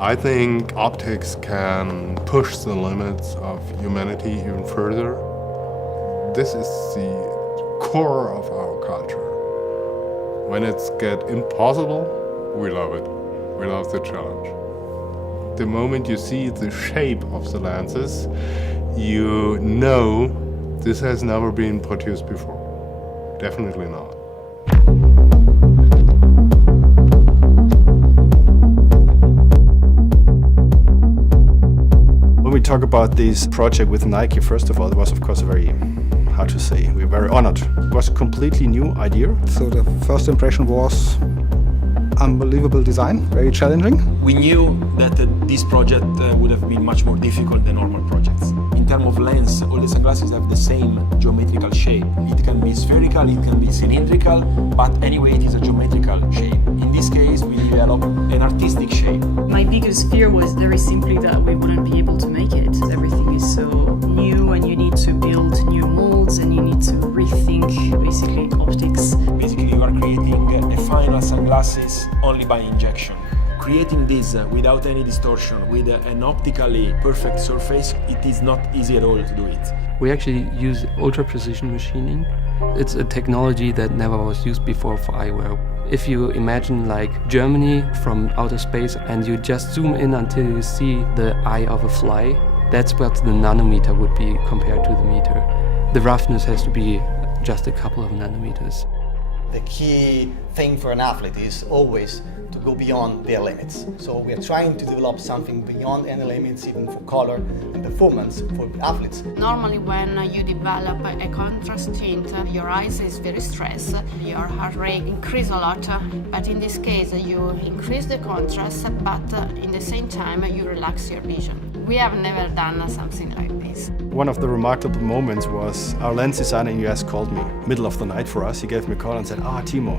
I think optics can push the limits of humanity even further. This is the core of our culture. When it's get impossible, we love it. We love the challenge. The moment you see the shape of the lenses, you know this has never been produced before. Definitely not. When we talk about this project with Nike, first of all, it was of course we're very honored. It was a completely new idea. So the first impression was unbelievable design, very challenging. We knew that this project would have been much more difficult than normal projects. In terms of lens, all the sunglasses have the same geometrical shape. It can be spherical, it can be cylindrical, but anyway it is a geometrical shape. In this case, we developed an artistic shape. My biggest fear was very simply that we wouldn't be able to make it. Everything is so new and you need to build new molds and you need to rethink basically optics. Basically you are creating a final sunglasses only by injection. Creating this without any distortion, with an optically perfect surface, it is not easy at all to do it. We actually use ultra-precision machining. It's a technology that never was used before for eyewear. If you imagine like Germany from outer space and you just zoom in until you see the eye of a fly, that's what the nanometer would be compared to the meter. The roughness has to be just a couple of nanometers. The key thing for an athlete is always to go beyond their limits. So we are trying to develop something beyond any limits, even for color and performance for athletes. Normally when you develop a contrast tint, your eyes is very stressed, your heart rate increases a lot, but in this case you increase the contrast, but in the same time you relax your vision. We have never done something like this. One of the remarkable moments was our lens designer in US called me, middle of the night for us. He gave me a call and said, Timo,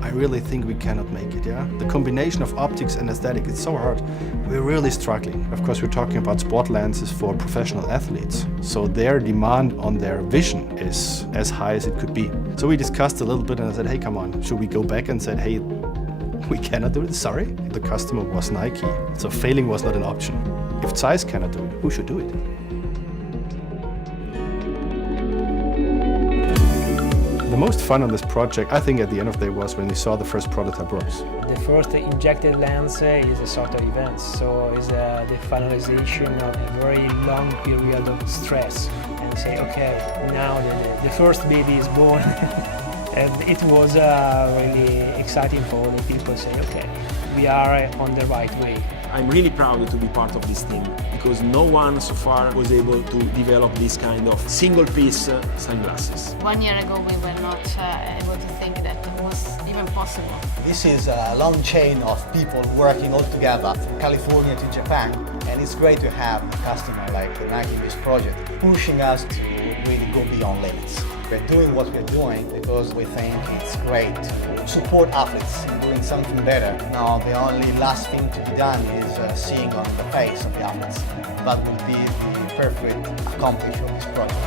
I really think we cannot make it, yeah? The combination of optics and aesthetic, it's so hard. We're really struggling. Of course, we're talking about sport lenses for professional athletes. So their demand on their vision is as high as it could be. So we discussed a little bit and I said, hey, come on, should we go back and said, hey, we cannot do it, sorry. The customer was Nike, so failing was not an option. If Zeiss cannot do it, who should do it? The most fun on this project, I think at the end of the day, was when we saw the first prototype works. The first injected lens is a sort of event, so it's the finalization of a very long period of stress. And say, okay, now the first baby is born. And it was really exciting for all the people to say, okay, we are on the right way. I'm really proud to be part of this team because no one so far was able to develop this kind of single-piece sunglasses. 1 year ago we were not able to think that it was even possible. This is a long chain of people working all together from California to Japan, and it's great to have a customer like Nike in this project pushing us to really go beyond limits. We're doing what we're doing because we think it's great to support athletes in doing something better. Now the only last thing to be done is seeing on the face of the athletes. That would be the perfect accomplishment of this project.